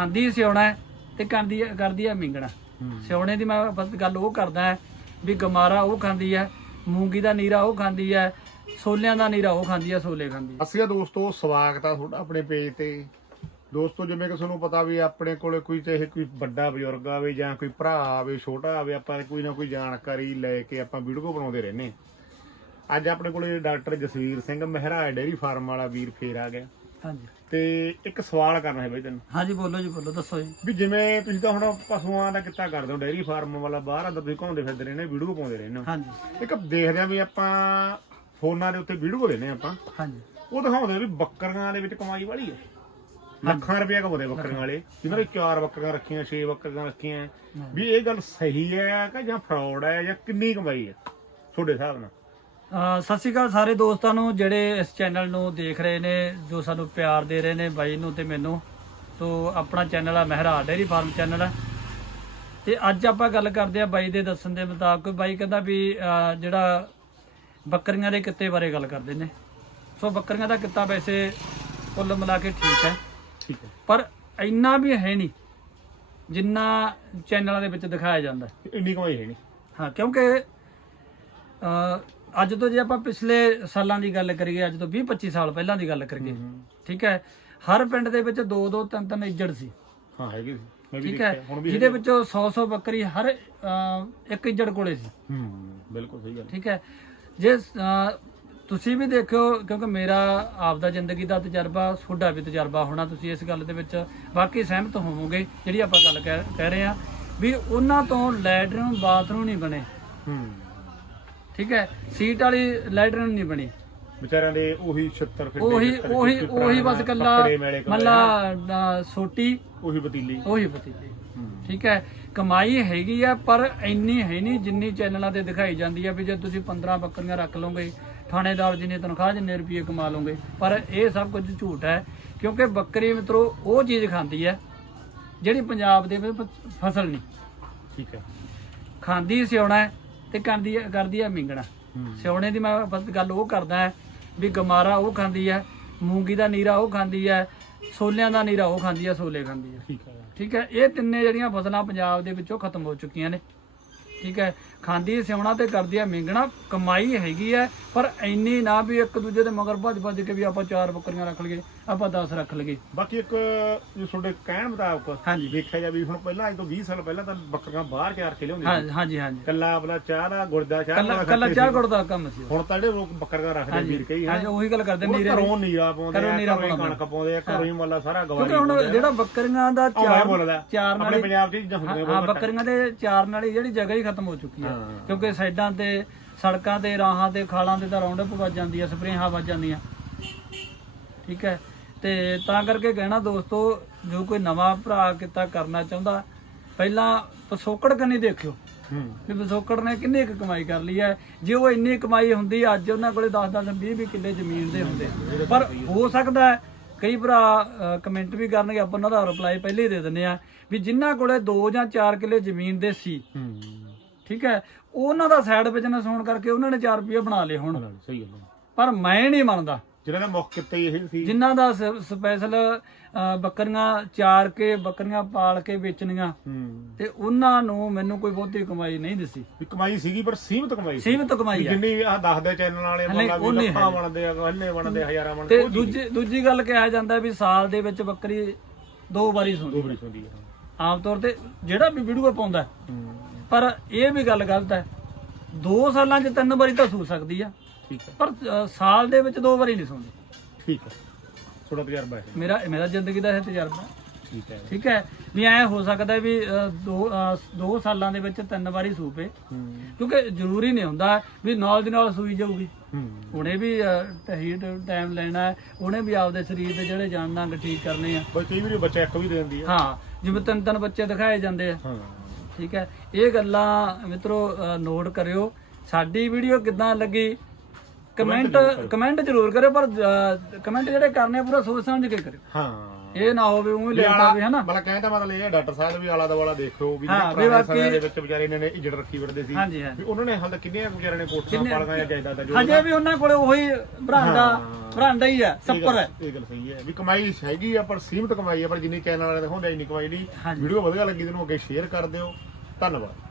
ਖਾਂਦੀ ਸਿਉਣਾ ਹੈ ਤੇ ਕਰਦੀ ਹੈ- ਕਰਦੀ ਹੈ ਮਿੰਗਣਾ। ਸਿਉਣੇ ਦੀ ਮੈਂ ਬਸ ਗੱਲ ਉਹ ਕਰਦਾ ਹੈ ਵੀ ਗਮਾਰਾ ਉਹ ਖਾਂਦੀ ਹੈ ਮੂੰਗੀ ਦਾ ਨੀਰਾ ਉਹ ਖਾਂਦੀ ਹੈ ਛੋਲਿਆਂ ਦਾ ਨੀਰਾ ਉਹ ਖਾਂਦੀ ਹੈ ਛੋਲੇ ਖਾਂਦੀ ਹੈ। ਅਸੀਂ ਦੋਸਤੋ ਸਵਾਗਤ ਆ ਤੁਹਾਡਾ ਆਪਣੇ ਪੇਜ ਤੇ। ਦੋਸਤੋ ਜਿਵੇਂ ਕਿ ਤੁਹਾਨੂੰ ਪਤਾ ਵੀ ਆਪਣੇ ਕੋਲੇ ਕੋਈ ਚਾਹੇ ਕੋਈ ਵੱਡਾ ਬਜ਼ੁਰਗ ਆਵੇ ਜਾਂ ਕੋਈ ਭਰਾ ਆਵੇ ਛੋਟਾ ਆਵੇ ਆਪਾਂ ਕੋਈ ਨਾ ਕੋਈ ਜਾਣਕਾਰੀ ਲੈ ਕੇ ਆਪਾਂ ਵੀਡੀਓ ਬਣਾਉਂਦੇ ਰਹਿੰਦੇ ਅੱਜ ਆਪਣੇ ਕੋਲੇ doctor Jasvir Singh Mehra dairy farm ਵਾਲਾ ਵੀਰ ਫੇਰ ਆ ਗਿਆ। ਹਾਂਜੀ। ਤੇ ਇੱਕ ਸਵਾਲ ਕਰਨਾ ਹੈ ਬਈ ਤੈਨੂੰ। ਹਾਂਜੀ ਬੋਲੋ ਜੀ ਬੋਲੋ ਦੱਸੋ ਜੀ। ਵੀ ਜਿਵੇਂ ਤੁਸੀਂ ਤਾਂ ਹੁਣ ਪਸ਼ੂਆਂ ਦਾ ਕਿੱਤਾ ਕਰਦੇ ਹੋ ਡੇਰੀ ਫਾਰਮ ਵਾਲਾ ਬਾਹਰ ਅੰਦਰ ਤੁਸੀਂ ਘੁੰਮਦੇ ਫਿਰਦੇ ਰਹਿੰਦੇ ਵੀਡੀਓ ਪਾਉਂਦੇ ਰਹਿੰਦੇ ਹੋ। ਹਾਂਜੀ। ਇੱਕ ਦੇਖਦੇ ਆ ਵੀ ਆਪਾਂ ਫੋਨਾਂ ਦੇ ਉੱਤੇ ਵੀਡੀਓ ਲੈਨੇ ਆਪਾਂ। ਹਾਂਜੀ। ਉਹ ਦਿਖਾਉਂਦੇ ਆ ਵੀ ਬੱਕਰੀਆਂ ਦੇ ਵਿੱਚ ਕਮਾਈ ਵਾਲੀ ਹੈ। ਲੱਖਾਂ ਰੁਪਏ ਕਮਾਉਂਦੇ ਬੱਕਰੀਆਂ ਵਾਲੇ। ਜਿਨ੍ਹਾਂ ਦੇ ਚਾਰ ਬੱਕਰੀਆਂ ਰੱਖੀਆਂ ਛੇ ਬੱਕਰੀਆਂ ਰੱਖੀਆਂ। ਵੀ ਇਹ ਗੱਲ ਸਹੀ ਹੈ ਕਿ ਜਾਂ ਫਰਾਡ ਹੈ ਜਾਂ ਕਿੰਨੀ ਕਮਾਈ ਹੈ? ਤੁਹਾਡੇ ਹਿਸਾਬ ਨਾਲ। ਸਤਿ ਸ਼੍ਰੀ ਅਕਾਲ ਸਾਰੇ ਦੋਸਤਾਂ ਨੂੰ ਜਿਹੜੇ ਇਸ ਚੈਨਲ ਨੂੰ ਦੇਖ ਰਹੇ ਨੇ ਜੋ ਸਾਨੂੰ ਪਿਆਰ ਦੇ ਰਹੇ ਨੇ ਬਾਈ ਨੂੰ ਤੇ ਮੈਨੂੰ। ਸੋ ਆਪਣਾ ਚੈਨਲ ਆ ਮਹਿਰਾ ਡੇਰੀ ਫਾਰਮ ਚੈਨਲ ਹੈ ਤੇ ਅੱਜ ਆਪਾਂ ਗੱਲ ਕਰਦੇ ਆ ਬਾਈ ਦੇ ਦੱਸਣ ਦੇ ਮੁਤਾਬਕ ਬਾਈ ਕਹਿੰਦਾ ਵੀ ਜਿਹੜਾ ਬੱਕਰੀਆਂ ਦੇ ਕਿੱਤੇ ਬਾਰੇ ਗੱਲ ਕਰਦੇ ਨੇ। ਸੋ ਬੱਕਰੀਆਂ ਦਾ ਕਿੱਤਾ ਵੈਸੇ ਕੁੱਲ ਮਿਲਾ ਕੇ ਠੀਕ ਹੈ। ਠੀਕ ਹੈ। ਪਰ ਇੰਨਾ ਵੀ ਹੈ ਨਹੀਂ ਜਿੰਨਾ ਚੈਨਲਾਂ ਦੇ ਵਿੱਚ ਦਿਖਾਇਆ ਜਾਂਦਾ। ਇੰਨੀ ਕਮਾਈ ਹੈ ਨਹੀਂ। ਹਾਂ ਕਿਉਂਕਿ ਅੱਜ ਤੋਂ ਜੇ ਆਪਾਂ ਪਿਛਲੇ ਸਾਲਾਂ ਦੀ ਗੱਲ ਕਰੀਏ ਅੱਜ ਤੋਂ 20 25 ਸਾਲ ਪਹਿਲਾਂ ਦੀ ਗੱਲ ਕਰੀਏ ਠੀਕ ਹੈ? ਹਰ ਪਿੰਡ ਦੇ ਵਿੱਚ ਦੋ ਦੋ ਤਿੰਨ ਤਿੰਨ ਇੱਜੜ ਸੀ। ਹਾਂ ਹੈਗੀ ਸੀ। ਮੈਂ ਵੀ ਠੀਕ ਹੈ? ਦੇਖਿਆ ਹੁਣ ਵੀ ਜਿਹਦੇ ਵਿੱਚੋਂ 100 100 ਬੱਕਰੀ ਹਰ ਇੱਕ ਇੱਜੜ ਕੋਲੇ ਸੀ। ਹੂੰ ਬਿਲਕੁਲ ਸਹੀ ਗੱਲ। ਠੀਕ ਹੈ? ਜੇ ਤੁਸੀਂ ਵੀ ਦੇਖਿਓ ਕਿਉਂਕਿ ਮੇਰਾ ਆਪਦਾ ਜ਼ਿੰਦਗੀ ਦਾ ਤਜਰਬਾ ਤੁਹਾਡਾ ਵੀ ਤਜਰਬਾ ਹੋਣਾ ਤੁਸੀਂ ਇਸ ਗੱਲ ਦੇ ਵਿੱਚ ਬਾਕੀ ਸਹਿਮਤ ਹੋਵੋਗੇ ਜਿਹੜੀ ਆਪਾਂ ਗੱਲ ਕਹਿ ਕਹਿ ਰਹੇ ਆ ਵੀ ਉਹਨਾਂ ਤੋਂ ਲੈਟਰਨ ਬਾਥਰੂਮ ਨਹੀਂ ਬਣੇ। ਹੂੰ। ਠੀਕ ਹੈ? ਸੀਟ ਵਾਲੀ ਲੈਟਰਨ ਨਹੀਂ ਬਣੀ। ਵਿਚਾਰਿਆਂ ਦੇ ਉਹੀ 76 ਫਿਰ ਉਹੀ ਉਹੀ ਉਹੀ ਬਸ ਕੱਲਾ ਮੱਲਾ ਸੋਟੀ ਉਹੀ ਪਤੀਲੀ ਉਹੀ ਪਤੀਲੀ ਠੀਕ ਹੈ? ਕਮਾਈ ਹੈਗੀ ਆ ਪਰ ਇੰਨੀ ਹੈ ਨਹੀਂ ਜਿੰਨੀ ਚੈਨਲਾਂ ਤੇ ਦਿਖਾਈ ਜਾਂਦੀ ਆ ਵੀ ਜੇ ਤੁਸੀਂ 15 ਬੱਕਰੀਆਂ ਰੱਖ ਲਓਗੇ ਥਾਣੇਦਾਰ ਜਿੰਨੀ ਤਨਖਾਹ ਜਿੰਨੇ ਰੁਪਏ ਕਮਾ ਲਓਗੇ। ਪਰ ਇਹ ਸਭ ਕੁਝ ਝੂਠ ਹੈ ਕਿਉਂਕਿ ਬੱਕਰੀ ਮਿੱਤਰੋ ਉਹ ਚੀਜ਼ ਖਾਂਦੀ ਹੈ ਜਿਹੜੀ ਪੰਜਾਬ ਦੇ ਵਿੱਚ ਫਸਲ ਨਹੀਂ। ਠੀਕ ਹੈ। ਖਾਂਦੀ ਸਿਉਣਾ ਤੇ ਕਰਦੀ ਹੈ- ਕਰਦੀ ਹੈ ਮਿੰਗਣਾ। ਸਿਉਣੇ ਦੀ ਮੈਂ ਬਸ ਗੱਲ ਉਹ ਕਰਦਾ ਹੈ ਵੀ ਗਮਾਰਾ ਉਹ ਖਾਂਦੀ ਹੈ ਮੂੰਗੀ ਦਾ ਨੀਰਾ ਉਹ ਖਾਂਦੀ ਹੈ ਛੋਲਿਆਂ ਦਾ ਨੀਰਾ ਉਹ ਖਾਂਦੀ ਹੈ ਛੋਲੇ ਖਾਂਦੀ ਹੈ। ਠੀਕ ਹੈ। ਠੀਕ ਹੈ? ਇਹ ਤਿੰਨੇ ਜਿਹੜੀਆਂ ਫਸਲਾਂ ਪੰਜਾਬ ਦੇ ਵਿੱਚੋਂ ਖਤਮ ਹੋ ਚੁੱਕੀਆਂ ਨੇ। ਠੀਕ ਹੈ? ਖਾਂਦੀ ਸਿਉਣਾ ਤੇ ਕਰਦੀ ਹੈ ਮਿੰਗਣਾ ਕਮਾਈ ਹੈਗੀ ਹੈ ਪਰ ਇੰਨੀ ਨਾ ਵੀ ਇੱਕ ਦੂਜੇ ਦੇ ਮਗਰ ਭੱਜ ਭੱਜ ਕੇ ਵੀ ਆਪਾਂ ਚਾਰ ਬੱਕਰੀਆਂ ਰੱਖ ਲਈਏ ਆਪਾਂ 10 ਰੱਖ ਲਈਏ। ਬਾਕੀ ਇੱਕ ਜੋ ਤੁਹਾਡੇ ਕਹਿਣ ਮੁਤਾਬਕ ਹਾਂਜੀ। ਦੇਖਿਆ ਜਾ ਵੀ ਹੁਣ ਪਹਿਲਾਂ ਅੱਜ ਤੋਂ 20 ਸਾਲ ਪਹਿਲਾਂ ਤਾਂ ਬੱਕਰੀਆਂ ਬਾਹਰ ਚਾਰ ਕੇ ਲਿਆਉਂਦੇ ਹਾਂ ਹਾਂਜੀ ਹਾਂਜੀ। ਕੱਲਾ ਆਪਣਾ ਚਾਹ ਦਾ ਗੁਰਦਾ ਚਾਹ ਕੱਲਾ ਦਾ ਕੱਲਾ ਖਰਚੇ ਚਾਹ ਸੀ। ਗੁੜ ਦਾ ਕੰਮ ਸੀ। ਉਹ। ਹੁਣ ਤਾਂ ਜਿਹੜੇ ਲੋਕ ਬੱਕਰੀਆਂ ਰੱਖਦੇ ਵੀਰ ਕਈ ਹਾਂਜੀ ਉਹੀ ਗੱਲ ਕਰਦੇ ਉਹ ਨੀਰੇ ਘਰੋਂ ਨੀਰਾ ਪਾਉਂਦੇ ਘਰੋਂ ਆ ਨੀਰਾ ਘਰੋਂ ਹੀ ਪਾਉਂਦੇ ਕਣਕ ਪਾਉਂਦੇ ਆ ਘਰੋਂ ਹੀ ਮੱਲਾ ਸਾਰਾ ਗਵਾਰੀ ਕਿਉਂਕਿ ਹੁਣ ਜਿਹੜਾ ਬੱਕਰੀਆਂ ਦਾ ਚਾਰ ਚਾਰ ਬੋਲਦਾ ਚਾਰ ਆਪਣੇ ਨਾਲ ਪੰਜਾਬ 'ਚ ਹੀ ਚੀਜ਼ਾਂ ਹੁੰਦੀਆਂ ਹਾਂ ਬੱਕਰੀਆਂ। ਦੇ ਚਾਰਨ ਵਾਲੀ ਜਿਹੜੀ ਜਗ੍ਹਾ ਹੀ ਖਤਮ ਹੋ ਚੁੱਕੀ ਹੈ। ਹਾਂ। ਕਿਉਂਕਿ ਸਾਈਡਾਂ ਤੇ ਸੜਕਾਂ ਤੇ ਰਾਹਾਂ ਤੇ ਖਾਲਾਂ ਤੇ ਤਾਂ ਰੌਂਡ ਵੱਜ ਜਾਂਦੀ ਹੈ ਸਪਰੇਹਾਂ ਵੱਜ ਜਾਂਦੀਆਂ। ਠੀਕ ਹੈ? ਤੇ ਤਾਂ ਕਰਕੇ ਕਹਿਣਾ ਦੋਸਤੋ ਜੋ ਕੋਈ ਨਵਾਂ ਭਰਾ ਕਿੱਤਾ ਕਰਨਾ ਚਾਹੁੰਦਾ ਪਹਿਲਾਂ ਪਸੋਕੜ ਕੰਨੀ ਦੇਖਿਓ। ਹੂੰ। ਵੀ ਪਸੋਕੜ ਨੇ ਕਿੰਨੀ ਕੁ ਕਮਾਈ ਕਰ ਲਈ ਹੈ? ਜੇ ਉਹ ਇੰਨੀ ਕਮਾਈ ਹੁੰਦੀ ਅੱਜ ਉਹਨਾਂ ਕੋਲੇ 10 10 20 20 ਕਿੱਲੇ ਜ਼ਮੀਨ ਦੇ ਹੁੰਦੇ। ਪਰ ਹੋ ਸਕਦਾ ਹੈ ਕਈ ਭਰਾ ਕਮੈਂਟ ਵੀ ਕਰਨਗੇ ਆਪਾਂ ਉਹਨਾਂ ਦਾ ਰਿਪਲਾਈ ਪਹਿਲੇ ਹੀ ਦੇ ਦਿੰਦੇ ਆ ਵੀ ਜਿਨ੍ਹਾਂ ਕੋਲੇ 2 ਜਾਂ 4 ਕਿੱਲੇ ਜ਼ਮੀਨ ਦੇ ਸੀ ਠੀਕ ਹੈ? ਉਹਨਾਂ ਦਾ ਸਾਈਡ ਬਿਜ਼ਨਸ ਹੋਣ ਕਰਕੇ ਉਹਨਾਂ ਨੇ 4 ਰੁਪਏ ਬਣਾ ਲਏ ਹੁਣ। ਸਹੀ ਗੱਲ ਹੈ। ਪਰ ਮੈਂ ਨਹੀਂ ਮੰਨਦਾ। ਜਿਹਨਾਂ ਦਾ ਮੁੱਖ ਕਿੱਤਾ ਹੀ ਇਹ ਸੀ। ਜਿਨ੍ਹਾਂ ਦਾ ਸਪੈਸ਼ਲ ਬੱਕਰੀਆਂ ਚਾਰ ਕੇ ਬੱਕਰੀਆਂ ਪਾਲ ਕੇ ਵੇਚਣੀਆਂ। ਹੂੰ। ਤੇ ਉਹਨਾਂ ਨੂੰ ਮੈਨੂੰ ਕੋਈ ਬਹੁਤੀ ਕਮਾਈ ਨਹੀਂ ਦਿਸੀ ਵੀ ਕਮਾਈ ਸੀਗੀ ਪਰ ਸੀਮਤ ਕਮਾਈ ਸੀ। ਸੀਮਿਤ ਕਮਾਈ ਜਿੰਨੀ ਆ ਦੱਸਦੇ ਚੈਨਲ ਵਾਲੇ ਬੰਦਾ ਵੀ ਲੱਖਾਂ ਬਣਦੇ ਆ ਅੰਨੇ ਬਣਦੇ ਹਜ਼ਾਰਾਂ ਬਣਦੇ ਤੇ ਉਹ ਚੀਜ਼ ਦੂਜੀ ਦੂਜੀ ਗੱਲ ਕਿਹਾ ਜਾਂਦਾ ਵੀ ਸਾਲ ਦੇ ਵਿੱਚ ਬੱਕਰੀ ਦੋ ਵਾਰੀ ਸੌਂਦੀ ਦੋਬਰੀ ਹੁੰਦੀ ਹੈ ਆਮ ਤੌਰ ਤੇ ਜਿਹੜਾ ਵੀ ਵੀਡੀਓ ਪਾਉਂਦਾ ਹੂੰ। ਪਰ ਇਹ ਵੀ ਗੱਲ ਗਲਤ ਹੈ। ਦੋ ਸਾਲਾਂ 'ਚ ਤਿੰਨ ਵਾਰੀ ਤਾਂ ਸੂ ਸਕਦੀ ਆ। ਠੀਕ ਹੈ। ਪਰ ਅ, ਸਾਲ ਦੇ ਵਿੱਚ ਦੋ ਵਾਰੀ ਨਹੀਂ ਸੌਂਦੀ ਠੀਕ ਹੈ। ਥੋੜਾ ਤਜਰਬਾ ਹੈ। ਮੇਰਾ ਮੇਰਾ ਜ਼ਿੰਦਗੀ ਦਾ ਇਹ ਤਜਰਬਾ। ਠੀਕ ਹੈ। ਠੀਕ ਹੈ। ਵੀ ਐ ਹੋ ਸਕਦਾ ਵੀ ਅ, ਦੋ ਅ, ਦੋ ਸਾਲਾਂ ਦੇ ਵਿੱਚ ਤਿੰਨ ਵਾਰੀ ਸੂਪੇ ਹੂੰ। ਕਿਉਂਕਿ ਜ਼ਰੂਰੀ ਨਹੀਂ ਹੁੰਦਾ ਵੀ ਨਾਲ ਦੀ ਨਾਲ ਸੂਈ ਜਾਊਗੀ। ਹੂੰ। ਉਹਨੇ ਵੀ ਹੀਟ ਟਾਈਮ ਲੈਣਾ ਹੈ। ਉਹਨੇ ਵੀ ਆਪਦੇ ਸਰੀਰ ਦੇ ਜਿਹੜੇ ਜਾਨ ਨੰਗ ਠੀਕ ਕਰਨੇ ਆ। ਬਈ ਕਈ ਵਾਰੀ ਬੱਚਾ ਇੱਕ ਵੀ ਦੇ ਦਿੰਦੀ ਹੈ ਹਾਂ ਜਿਵੇਂ ਤਿੰਨ ਤਿੰਨ ਬੱਚੇ ਦਿਖਾਏ ਜਾਂਦੇ ਆ। ਹਾਂ। ਠੀਕ ਹੈ? ਇਹ ਗੱਲਾਂ ਮਿੱਤਰੋ ਨੋਟ ਕਰਿਓ। ਸਾਡੀ ਵੀਡੀਓ ਕਿੱਦਾਂ ਲੱਗੀ? ਕਮੈਂਟ ਕਮੈਂਟ ਜ਼ਰੂਰ ਕਰਿਓ ਪਰ ਕਮੈਂਟ ਜਿਹੜੇ ਕਰਨੇ ਆ ਪੂਰਾ ਸੋਚ ਸਮਝ ਕੇ ਕਰਿਓ। ਹਾਂ। ਇਹ ਨਾ ਹੋਵੇ ਉਹ ਲੈ ਆਵੇ ਹਨਾ? ਮਤਲਬ ਕਹਿੰਦਾ ਮਤਲਬ ਇਹ ਡਾਕਟਰ ਸਾਹਿਬ ਵੀ ਆਲਾ ਦੁਆਲਾ ਦੇਖੋ ਵੀ ਹਾਂ, ਜਿਹੜੇ ਵੀ ਪੁਰਾਣੇ ਬਾਕੀ- ਸਮਿਆਂ ਦੇ ਵਿੱਚ ਵਿਚਾਰੇ ਇਹਨਾਂ ਨੇ ਇੱਜੜ ਰੱਖੀ ਫਿਰਦੇ ਸੀ। ਵੀ ਉਹਨਾਂ ਨੇ ਹਾਲ ਕਿੰਨੇ ਵਿਚਾਰੇ ਨੇ ਕੋਠੀਆਂ ਪਾਲੀਆਂ ਜਾਂ ਜਾਇਦਾਦਾਂ ਜੋ ਹਜੇ ਵੀ ਉਹਨਾਂ ਕੋਲੇ ਉਹੀ ਬਰਾਂਡਾ। ਬਰਾਂਡਾ ਹੀ ਹੈ ਸੱਪਰ ਹੈ। ਇਹ ਗੱਲ ਸਹੀ ਹੈ। ਵੀ ਕਮਾਈ ਹੈਗੀ ਆ ਪਰ ਸੀਮਤ ਕਮਾਈ ਆ ਪਰ ਜਿੰਨੀ ਚੈਨਲ ਵਾਲੇ ਦਿਖਾਉਂਦੇ ਇੰਨੀ ਕਮਾਈ ਨਹੀਂ। ਵੀਡੀਓ ਵਧੀਆ ਲੱਗੀ ਤੈਨੂੰ ਅੱਗੇ ਸ਼ੇਅਰ ਕਰ ਦਿਓ। ਧੰਨਵਾਦ।